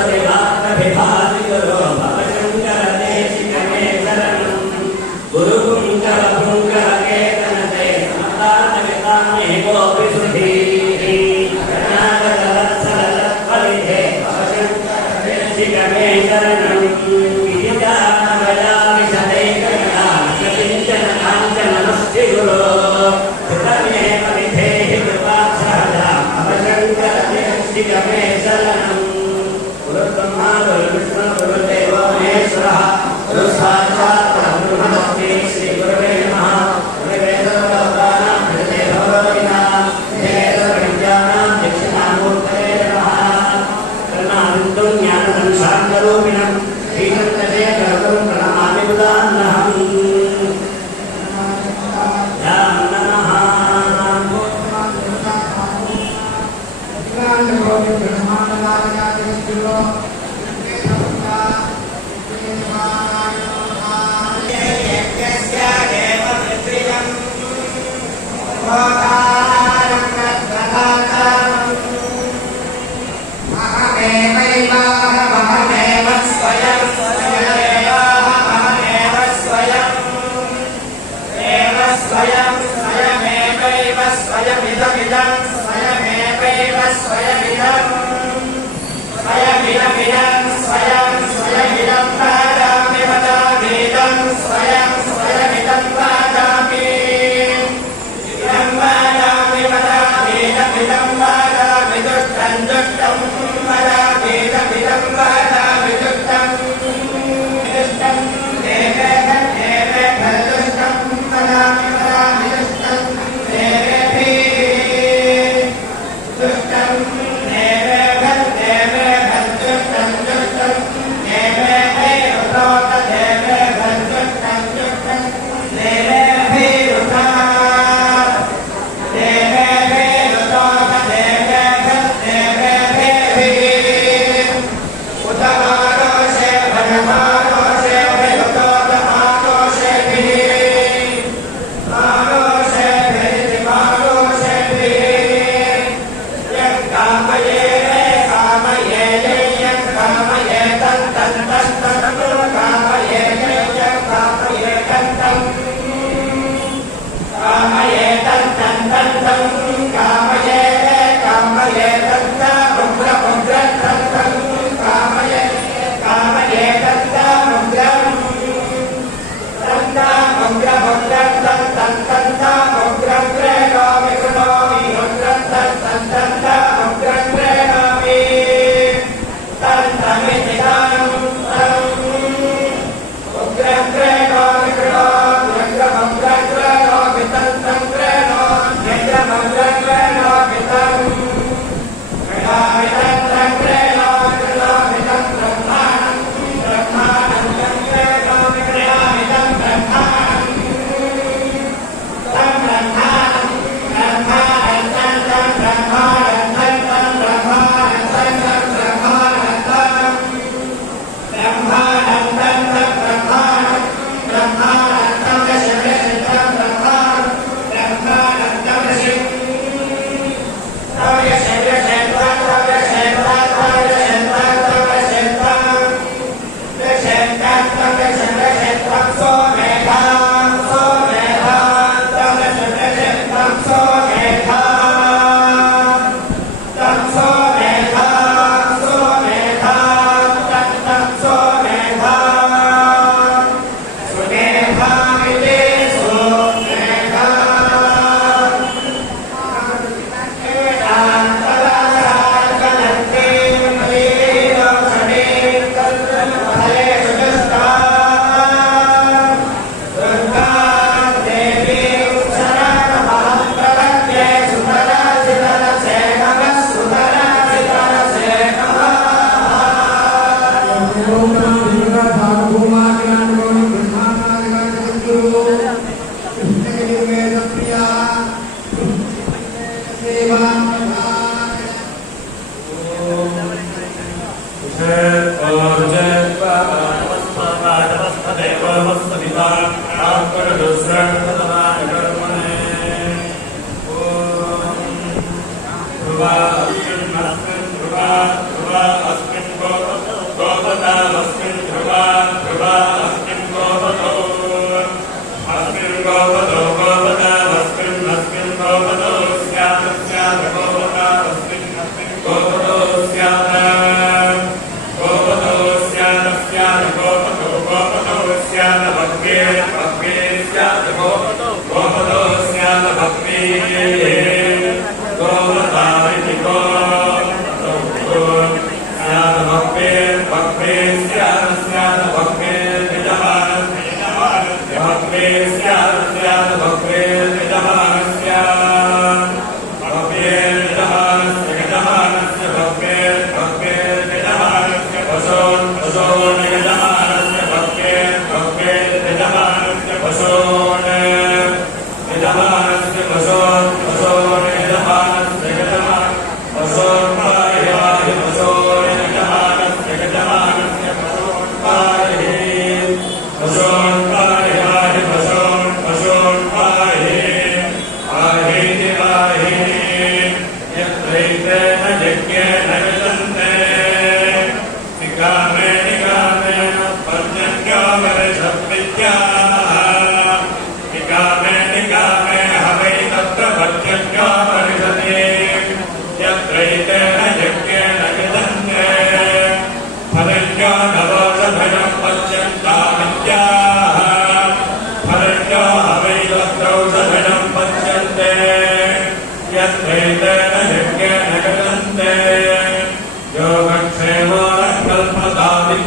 நைமாம்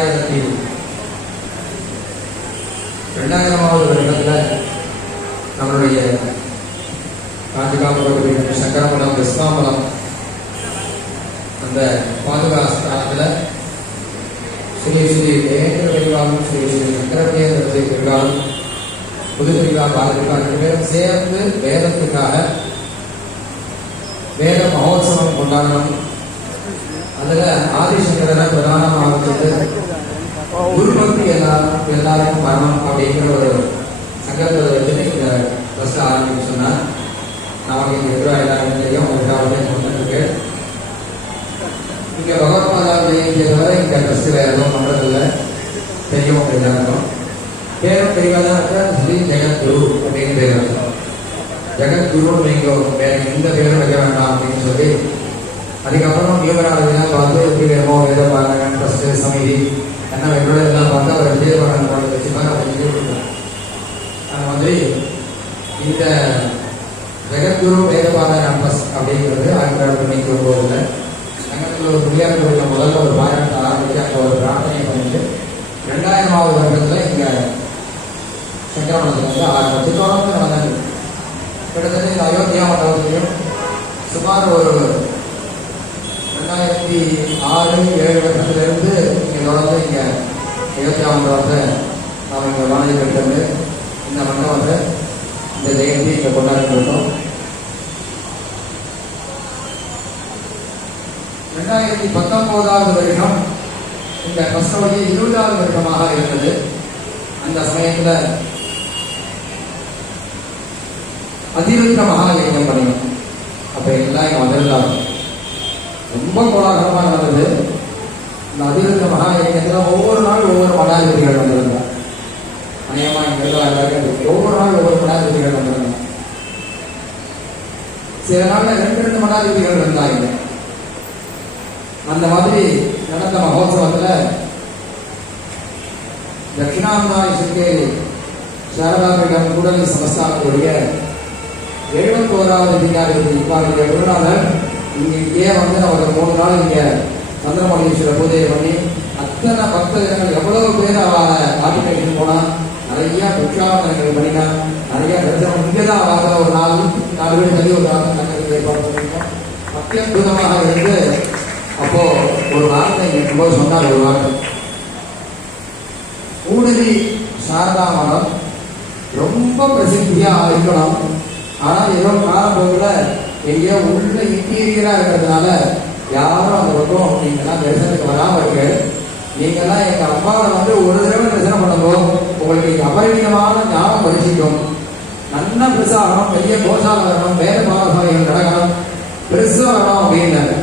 ரெண்டாயிரத்தி ரெண்டாயிரமாவது வருடத்தில் நம்மளுடைய காஞ்சிகாபுரம் சங்கரமலம் கிருஷ்ணாமலம் அந்த பாதுகா ஸ்தானத்தில் ஸ்ரீ ஸ்ரீ தேவேந்திர பெருவாளும் ஸ்ரீ ஸ்ரீ சங்கரதேந்திர பெருவாலும் புது பெருவா பாலகிருப்பா பேரும் சேர்ந்து வேதத்துக்காக வேத மகோத்சவம் கொண்டாடணும். அதில் ஆதிசங்கரனை பிரதானமாக வச்சுட்டு எல்லாரும் எல்லாருக்கும் வரணும் அப்படிங்கிற ஒரு சங்கரத்தை வச்சுட்டு இந்த ஃபர்ஸ்ட் ஆரம்பிச்சு சொன்னா நமக்கு இங்க இருக்கிற எல்லா இடத்துலையும் உங்களுக்காக சொன்னதுக்கு. இங்க பகவத்பாதா ஜெயந்தியை தவிர இங்க ஃபர்ஸ்ட் வேற எதுவும் பண்றதில்ல. பெரியவங்க எல்லாருக்கும். பேரும் தெரியவாதான் இருக்கா? ஸ்ரீ ஜெகத்குரு அப்படின்னு பேர் இருக்கும் ஜெகத்குரு நீங்கள் வேற எந்த பேரும் வைக்க வேண்டாம் அப்படின்னு சொல்லி அதுக்கப்புறம் நியூமராலஜிலாம் பார்த்து எப்படி வேணுமோ வேத பாருங்க ட்ரஸ்ட் சமிதி அண்ணன் வைக்கிறோம் எல்லாம் பார்த்து அவர் விஜயபாரன் பாடல் வச்சு தான் அதை எழுதி கொடுத்தார். மாதிரி இந்த ஜெகத்குரு வேதபாத கேம்பஸ் அப்படிங்கிறது ஆயிரத்தி தொள்ளாயிரத்தி தொண்ணூற்றி ஒன்பதுல சங்கத்தில் ஒரு புரியாத கோயில முதல்ல ஒரு பாராயணத்தை ஆரம்பிச்சு அங்கே ஒரு பிரார்த்தனை பண்ணிட்டு ரெண்டாயிரமாவது வருடத்துல இங்க சங்கரமணத்தில் வந்து ஆரம்பிச்சு தொடர்ந்து நடந்தது கிட்டத்தட்ட இந்த அயோத்தியா மண்டபத்திலையும் சுமார் ஒரு ரெண்டாயிரத்தி ஆறு ஏழு வருஷத்துலேருந்து இங்கே தொடர்ந்து இங்கே அயோத்தியா மண்டபத்தை நாம் இங்கே வானதி பெற்றது இந்த மண்டபத்தை இந்த ஜெயந்தி இங்கே கொண்டாடிட்டு ரெண்டாயிரத்தி பத்தொன்பதாவது வருடம் இந்த கஷ்டவழி இருபதாவது வருடமாக இருந்தது. அந்த சமயத்தில் அதிருத்த மகாயஜம் பண்ணணும் அப்ப எல்லாம் இங்க வந்திருந்தாங்க ரொம்ப கோலாகலமாக நடந்தது. இந்த அதிகரித்த மகா இயக்கத்தில் ஒவ்வொரு நாள் ஒவ்வொரு மடாதிபதிகள் வந்திருந்தாங்க அநேகமா இங்க எல்லாருக்கும் ஒவ்வொரு நாள் ஒவ்வொரு மடாதிபதிகள் வந்திருந்தாங்க சில நாள்ல ரெண்டு ரெண்டு மடாதிபதிகள் இருந்தாங்க. அந்த மாதிரி நடந்த மகோத்சவத்தில் தட்சிணாந்தாய் சிங்கேரி சாரதாபீடம் கூடலி சமஸ்தானத்துடைய எழுபத்தோராவது அதிகாரி இருப்பார்கள் குருநாதர் இங்க இங்கே வந்து நான் ஒரு மூணு நாள் இங்க சந்திரமௌலீஸ்வரர் பூஜையை பண்ணி அத்தனை பக்தர்கள் எவ்வளவு பேர் அவளை ஆட்டிட்டு போனா நிறைய பிக்ஷாவனங்கள் பண்ணினா நிறைய தரிசனம். இங்கதான் அவங்க ஒரு நாள் நாலு பேர் தள்ளி ஒரு நாள் தங்கத்துக்கு ஏற்பாடு பண்ணியிருக்கோம் அத்தியுதமாக இருந்து அப்போ ஒரு வார்த்தை இருக்கும்போது சொன்னார் ஒரு வார்த்தை. ஊடுதி சாரதா மடம் ரொம்ப பிரசித்தியா இருக்கணும். ஆனா ஏதோ போகல. எங்கேயோ உள்ள இன்டீரியரா இருக்கிறதுனால யாரும் அந்த பக்கம் நீங்கெல்லாம் தரிசனத்துக்கு வராம இருக்கு. நீங்கெல்லாம் எங்க அம்மாவை வந்து ஒரு தடவை தரிசனம் பண்ணுங்கோ. உங்களுக்கு அபரிமிதமான ஞாபகம் பரிசிக்கும். நல்ல பெருசாகணும் பெரிய கோசாலம் வரணும் வேத பாடசாலைகள் நடக்கணும். பெருசா வரணும் அப்படின்னாரு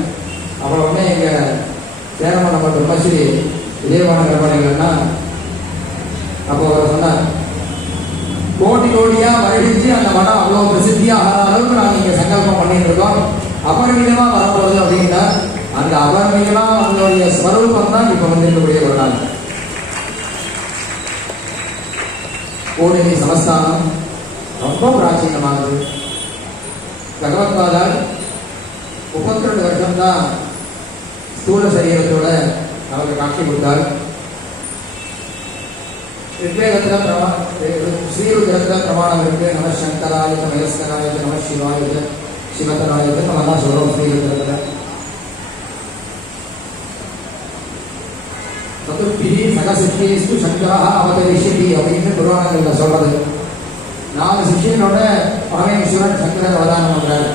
அப்புறம் உடனே எங்க சேரமான நம்ம பிரம்மஸ்ரீ விஜயவான கர்மணிகள்னா அப்போ அவர் சொன்னார் கோடி கோடியா மகிழ்ச்சி அந்த மடம் அவ்வளவு பிரசித்தியா அளவுக்கு நாங்க பண்ணிட்டு இருக்கோம் அபரிமிதமா வரப்போகுது அப்படின்னா அந்த அபரிமிதமா அதனுடைய ஸ்வரூபம் தான் இப்ப வந்திருக்கக்கூடிய ஒரு நாள். கோடினி சமஸ்தானம் ரொம்ப பிராச்சீனமானது. பகவத்பாதால் முப்பத்தி ரெண்டு வருஷம் தான் ஸ்தூல சரீரத்தோட நமக்கு காட்சி கொடுத்தார். ரிக்வேதத்தில் பிரமா ஸ்ரீருத்திரத்தில் பிரமாணம் இருக்கு. நம சங்கராயுத மயஸ்கராயுத நம சிவாயுத சிவத்தராயுத நம்ம தான் சொல்கிறோம் ஸ்ரீருத்ரத்தில் சதுர்த்தி சகசிஷ்டேஸ்து சங்கரா அவதரிஷதி அப்படின்னு புராணங்கள்ல சொல்றது. நாலு சிஷியனோட பரமேஸ்வரன் சங்கரர் அவதானம் பண்றாரு.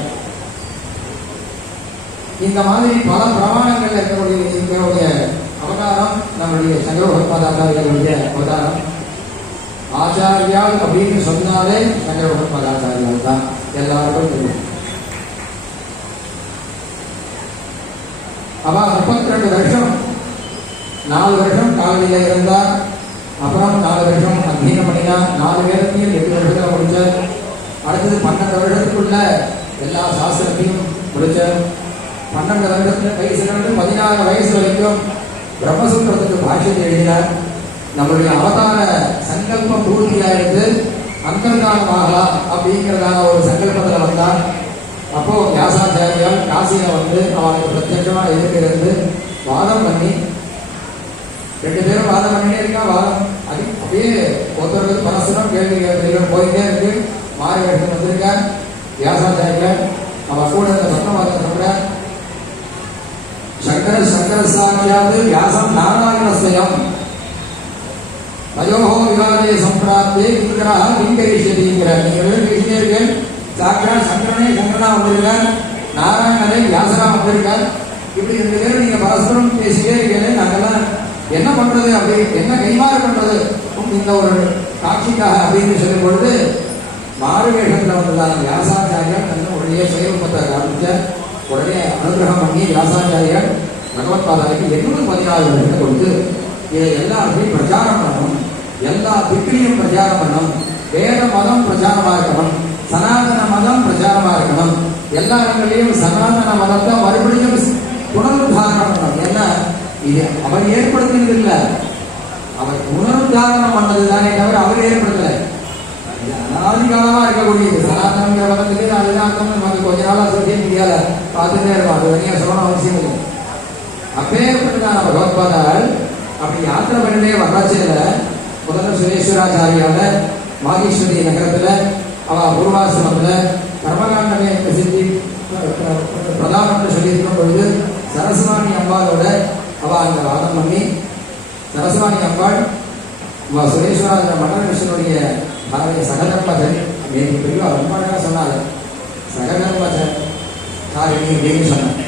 இந்த மாதிரி பல பிரமாணங்கள்ல இருக்கக்கூடிய இருக்கக்கூடிய அவதாரம் நம்முடைய சங்கர பகவத்பாதாச்சாரியர்களுடைய அவதாரம். ஆச்சாரியால் அப்படின்னு சொன்னாலே சங்கர பகவத்பாதாச்சாரியால் தான். எல்லாருக்கும் தெரியும். அவ முப்பத்தி ரெண்டு வருஷம். நாலு வருஷம் காவலியில இருந்தா அப்புறம் நாலு வருஷம் அத்தியனம் பண்ணினா நாலு வேதத்தையும் எட்டு வருஷத்தில் முடிச்சார். அடுத்தது பன்னெண்டு வருஷத்துக்குள்ள எல்லா சாஸ்திரத்தையும் முடிச்சார். பன்னெண்டு வருடத்துல வயசுல இருந்து பதினாறு வயசு வரைக்கும் பிரம்மசூத்திரத்துக்கு பாஷ்யத்தை எழுதினார். நம்மளுடைய அவதார சங்கல்பம் பூர்த்தியாயிருந்து அந்தர்காலமாகலாம் அப்படிங்கிறதான ஒரு சங்கல்பத்தில் வந்தார் அப்போ வியாசாச்சாரியால் காசியில வந்து அவனுக்கு பிரத்யட்சமா எதிர்க்கிறது வாதம் பண்ணி ரெண்டு பேரும் வாதம் பண்ணிட்டே இருக்கா வாதம். அது அப்படியே ஒருத்தருக்கு பரஸ்பரம் கேள்வி கேள்விகள் போயிட்டே இருக்கு. மாறி எடுத்து வந்திருக்க வியாசாச்சாரியால் அவன் கூட இந்த பத்மவாதம் சொல்ற சங்கர சங்கர சாட்சியாது வியாசம் நாராயணஸ்வயம் தயோகோ விவாதே சம்பிராப்தே கிங்கராக கிங்கரிஷதிங்கிறார் நீங்க ரெண்டு பேசிட்டே சங்கரனே சங்கரனா வந்திருக்கார் நாராயணனே வியாசரா வந்திருக்கார். இப்படி ரெண்டு பேரும் நீங்க பரஸ்பரம் பேசியே இருக்கீங்க நாங்கெல்லாம் என்ன பண்றது அப்படி என்ன கைமாறு பண்றது? இந்த ஒரு காட்சிக்காக அப்படின்னு சொல்லும் பொழுது மாறுவேஷத்துல வந்ததான வியாசாச்சாரியர். தன்னை உடனே சுயரூபத்தை காமிச்ச உடனே அனுகிரகம் பண்ணி வியாசாச்சாரியர் பகவத்பாதாவுக்கு எண்ணூறு பதினாறு வருஷத்தை கொடுத்து இதை எல்லாருக்கும் பிரச்சாரம் பண்ணணும் எல்லா திக்கிலையும் பிரச்சாரம் பண்ணணும் வேத மதம் பிரச்சாரமாக இருக்கணும். சனாதன மதம் பிரச்சாரமா இருக்கணும். எல்லா இடங்களிலும் சனாதன மதத்தை மறுபடியும் புனருத்தாரணம் பண்ணணும் ஏன்னா இது அவர் ஏற்படுத்தினது இல்லை அவர் புனருத்தாரணம் பண்ணது தானே தவிர அவர் ஏற்படுத்தல. அனாதிகாலமா இருக்கக்கூடியது. சனாதனங்கிற மதத்துக்கு அதுதான் அர்த்தம் நமக்கு கொஞ்ச நாளா சோசியல் மீடியால பார்த்துட்டே இருக்கும். அது தனியா சொல்லணும் அவசியம் இல்லை. அப்பேற்பட்டதான பகவத்பாதால் அப்படி யாத்திரை பண்ணிட்டே வராட்சியில முதல்ல சுரேஸ்வராச்சாரியால மாகேஸ்வரி நகரத்துல அவ பூர்வாசிரமத்துல கர்மகாண்டமே பிரசித்தி பிரதானம் சொல்லியிருக்கும் பொழுது சரஸ்வாணி அம்பாளோட அவ அந்த வாதம் பண்ணி சரஸ்வாணி அம்பாள் சுரேஸ்வரர் சுரேஸ்வரா மண்டலகிருஷ்ணனுடைய பாரதிய சகதர்மஜன் நேற்று பெரியவா ரொம்ப அழகாக சொன்னார். சகதர்மதன் காரணி அப்படின்னு சொன்னார்.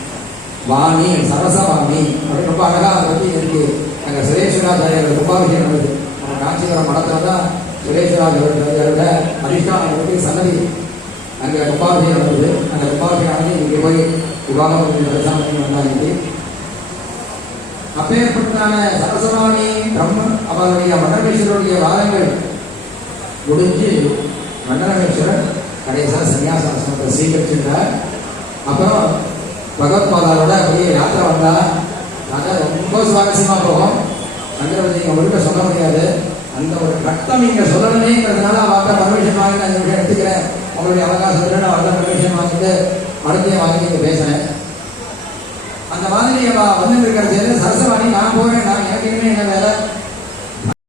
வாணி சரசவாணி அப்படின்னு ரொம்ப அழகாக அதை பற்றி இருக்கு. அங்கே சுரேஸ்வராச்சாரியர் ரொம்ப விஷயம் நடந்தது நம்ம காஞ்சிபுரம் மடத்தில் தான் சுரேஸ்வராச்சாரியோட அதிஷ்டான அவர்களுக்கு சன்னதி அங்கே கும்பாபிஷேகம் நடந்தது அந்த கும்பாபிஷேகம் இங்கே போய் விவாகம் பண்ணி தரிசனம் வந்தாங்க அப்பேற்பட்டதான சரஸ்வராணி பிரம்மன் அவருடைய மண்டலமேஸ்வரருடைய வாதங்கள் முடிஞ்சு மண்டலமேஸ்வரர் கடைசியாக சன்னியாச ஆசிரமத்தை ஸ்வீகரிச்சிருந்தார் அப்புறம் பகவத்பாதாரோட அப்படியே யாத்திரை வந்தா நாங்கள் ரொம்ப சுவாரஸ்யமாக போகும் சங்கரவதி நீங்கள் ஒழுங்க சொல்ல முடியாது. அந்த ஒரு ரத்தம் இங்க சொல்லணுமேங்கிறதுனால அவர்கிட்ட பர்மிஷன் வாங்கிட்டு அஞ்சு நிமிஷம் எடுத்துக்கிறேன். அவருடைய அவகாசம் நான் அவர்கிட்ட பர்மிஷன் வாங்கிட்டு மறுபடியும் வாங்கிட்டு பேசுறேன். அந்த மாதிரி அவ வந்துட்டு இருக்கிறது சரசவாணி நான் போறேன் நான் எனக்கு என்ன வேலை?